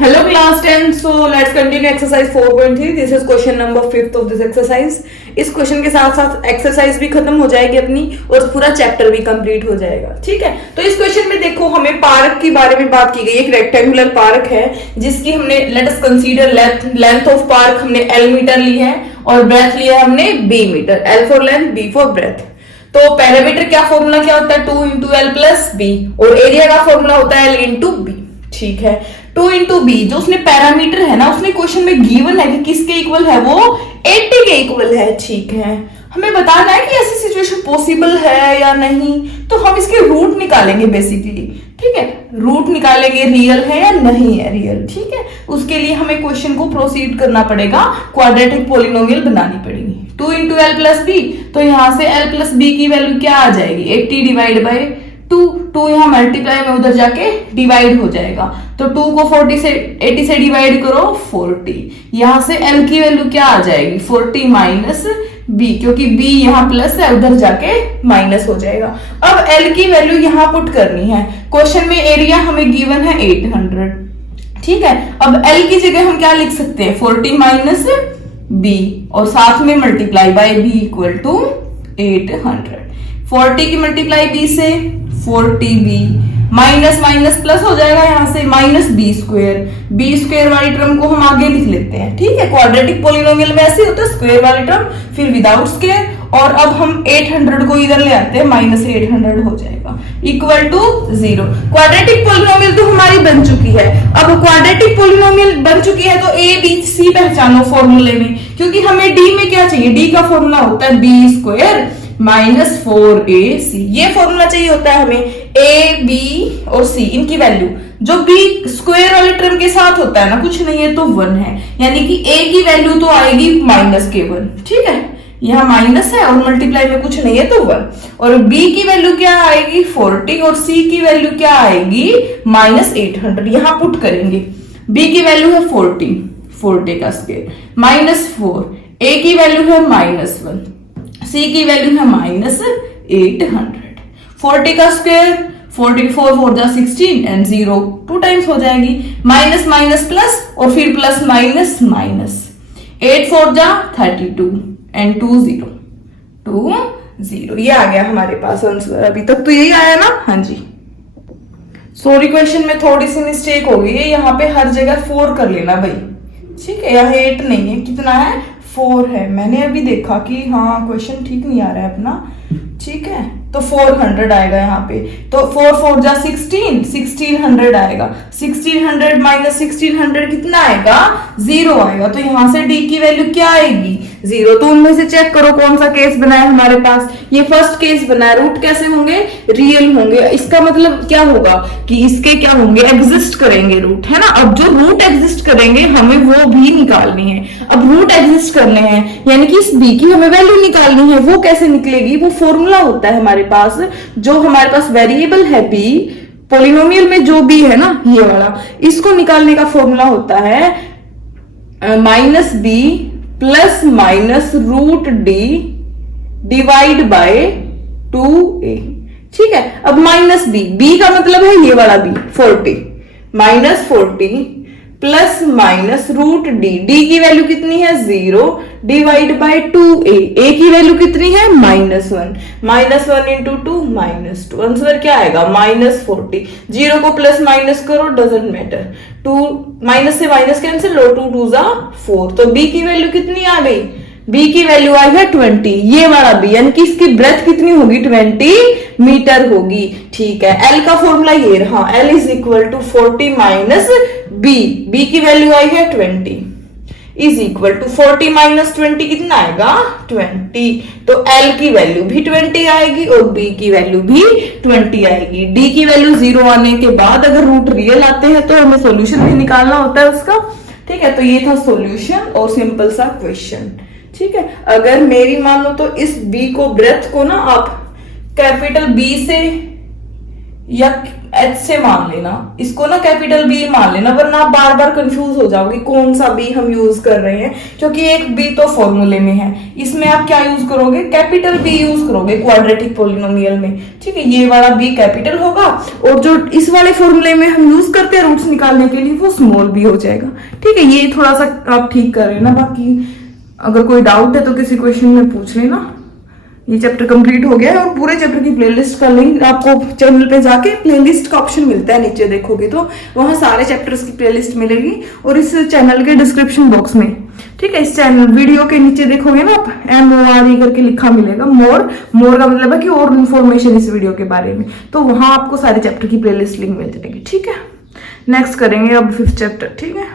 Hello class 10. So let's continue exercise 4.3. This is question number 5th of this exercise. इस question के साथ साथ exercise भी खत्म हो जाएगी अपनी और पूरा चैप्टर भी कंप्लीट हो जाएगा। ठीक है, तो इस क्वेश्चन में देखो हमें पार्क के बारे में बात की गई। एक रेक्टेंगुलर पार्क है जिसकी हमने let us consider length of park हमने L मीटर ली है और ब्रेथ लिया है हमने B metre. L for length, B for breadth. तो पैरामीटर क्या फॉर्मूला क्या होता है? 2 इंटू एल प्लस बी और एरिया का फॉर्मूला होता है L इंटू बी। ठीक है, 2 इंटू बी जो उसने पैरामीटर है ना, उसने क्वेश्चन में गिवन है कि किसके इक्वल है, वो 80 के इक्वल है। ठीक है, हमें बताना है कि ऐसी सिचुएशन पॉसिबल है या नहीं, तो हम इसके रूट निकालेंगे बेसिकली। ठीक है, रूट निकालेंगे रियल है या नहीं है रियल। ठीक है, उसके लिए हमें क्वेश्चन को प्रोसीड करना पड़ेगा, क्वाड्रेटिक पॉलिनोमियल बनानी पड़ेगी। 2 इंटू एल प्लस बी, तो यहां से एल प्लस बी की वैल्यू क्या आ जाएगी? 80 डिवाइड बाई 2 यहाँ मल्टीप्लाई में उधर जाके डिवाइड हो जाएगा, तो 2 को 80 से डिवाइड करो 40। यहां से L की वैल्यू क्या आ जाएगी? 40 माइनस B, क्योंकि B यहाँ प्लस है उधर जाके माइनस हो जाएगा। अब L की वैल्यू यहाँ पुट करनी है। क्वेश्चन में एरिया हमें गिवन है 800। ठीक है, अब L की जगह हम क्या लिख सकते हैं? 40 माइनस B और साथ में multiply by B equal to 800। 40 की मल्टीप्लाई B से 40B माइनस माइनस प्लस हो जाएगा, यहां से माइनस बी स्क्वायर वाली टर्म को हम आगे लिख लेते हैं। ठीक है, क्वाड्रेटिक पॉलिनोमियल में ऐसे होता है, स्क्वायर वाली टर्म फिर विदाउट स्क्वायर, और अब हम 800 को इधर ले आते हैं, माइनस 800 हो जाएगा इक्वल टू 0। क्वाड्रेटिक पॉलिनोमियल तो हमारी बन चुकी है। अब क्वाड्रेटिक पॉलिनोमियल बन चुकी है तो ए बी सी पहचानो फॉर्मूले में, क्योंकि हमें डी में क्या चाहिए? डी का फॉर्मूला होता है बी स्क्वायर माइनस 4ac, ये फॉर्मूला चाहिए होता है हमें। a b और c इनकी वैल्यू जो b स्क्वायर वाले टर्म के साथ होता है ना, कुछ नहीं है तो 1 है, यानी कि a की वैल्यू तो आएगी माइनस के 1। ठीक है, यहाँ माइनस है और मल्टीप्लाई में कुछ नहीं है तो 1, और b की वैल्यू क्या आएगी? 40, और c की वैल्यू क्या आएगी? माइनस 800। यहाँ पुट करेंगे, b की वैल्यू है 40 का स्क्वायर माइनस 4, a की वैल्यू है माइनस 1, C की वैल्यू है माइनस 800। 40 का स्क्वायर 44 4 जा 16 एंड 0 2 टाइम्स हो जाएगी, माइनस माइनस प्लस और फिर प्लस माइनस माइनस, 8 4 जा 32 एंड 2 0। ये आ गया हमारे पास आंसर। अभी तक तो यही आया ना? हाँ जी। सॉरी, क्वेश्चन में थोड़ी सी मिस्टेक हो गई है, यहाँ पे हर जगह 4 कर लेना भाई। ठीक है, यहाँ 8 नहीं है, कितना है? 4 है। मैंने अभी देखा कि हाँ क्वेश्चन ठीक नहीं आ रहा है अपना। ठीक है, तो 400 आएगा यहाँ पे, तो 4 4 जा 1600 आएगा। 1600 माइनस 1600 कितना आएगा? 0 आएगा। तो यहाँ से डी की वैल्यू क्या आएगी? 0। तो उनमें से चेक करो कौन सा केस बना है हमारे पास। ये फर्स्ट केस बना है। रूट कैसे होंगे? रियल होंगे। इसका मतलब क्या होगा कि इसके क्या होंगे? एग्जिस्ट करेंगे रूट, है ना। अब जो रूट एग्जिस्ट करेंगे हमें वो भी निकालनी है। अब रूट एग्जिस्ट करने हैं यानी कि इस बी की हमें वैल्यू निकालनी है। वो कैसे निकलेगी? वो फॉर्मूला होता है हमारे पास, जो हमारे पास वेरिएबल है बी, पॉलिनोमियल में जो बी है ना ये वाला, इसको निकालने का फॉर्मूला होता है minus B plus minus root D divide by 2a। ठीक है, अब माइनस बी का मतलब है ये वाला B 40, minus 40 plus minus root D की वैल्यू कितनी है? 0 डिवाइड बाय 2a की वैल्यू कितनी है? Minus 1 into 2 minus 2। आंसर क्या आएगा? माइनस 40। 0 को प्लस माइनस करो, डजेंट मैटर, 2 माइनस से माइनस कैंसिल, 2 2 जा 4। तो b की वैल्यू कितनी आ गई? b की वैल्यू आई है 20, ये वाला b, यानी कि इसकी ब्रेथ कितनी होगी? 20 मीटर होगी। ठीक है, l का फॉर्मूला ये रहा, l इज इक्वल टू 40 माइनस b की वैल्यू आई है 20 इज इक्वल टू 40 माइनस 20 कितना आएगा? 20। तो l की वैल्यू भी 20 आएगी और b की वैल्यू भी 20 आएगी। d की वैल्यू 0 आने के बाद अगर रूट रियल आते हैं तो हमें सॉल्यूशन भी निकालना होता है उसका। ठीक है, तो ये था सॉल्यूशन और सिंपल सा क्वेश्चन। ठीक है, अगर मेरी मान लो तो इस b को ब्रेथ को ना आप कैपिटल B से या एच से मान लेना, इसको ना कैपिटल बी मान लेना, वरना आप बार बार कंफ्यूज हो जाओगे कौन सा बी हम यूज कर रहे हैं, क्योंकि एक बी तो फॉर्मूले में है, इसमें आप क्या यूज करोगे, कैपिटल बी यूज करोगे क्वाड्रेटिक पोलिनोमियल में, ठीक है। ये वाला बी कैपिटल होगा और जो इस वाले फॉर्मूले में हम यूज करते हैं रूट्स निकालने के लिए वो स्मॉल बी हो जाएगा, ठीक है। ये थोड़ा सा आप ठीक कर रहे ना, बाकी अगर कोई डाउट है तो किसी क्वेश्चन में पूछ लेना। ये चैप्टर कंप्लीट हो गया है और पूरे चैप्टर की प्लेलिस्ट का लिंक आपको चैनल पे जाके प्लेलिस्ट का ऑप्शन मिलता है, नीचे देखोगे तो वहां सारे चैप्टर्स की प्लेलिस्ट मिलेगी और इस चैनल के डिस्क्रिप्शन बॉक्स में, ठीक है, इस चैनल वीडियो के नीचे देखोगे ना आप MORE करके लिखा मिलेगा, मोर का मतलब है कि और इन्फॉर्मेशन इस वीडियो के बारे में, तो वहां आपको सारे चैप्टर की प्लेलिस्ट लिंक मिल जाएगी, ठीक है। नेक्स्ट करेंगे अब 5th चैप्टर, ठीक है।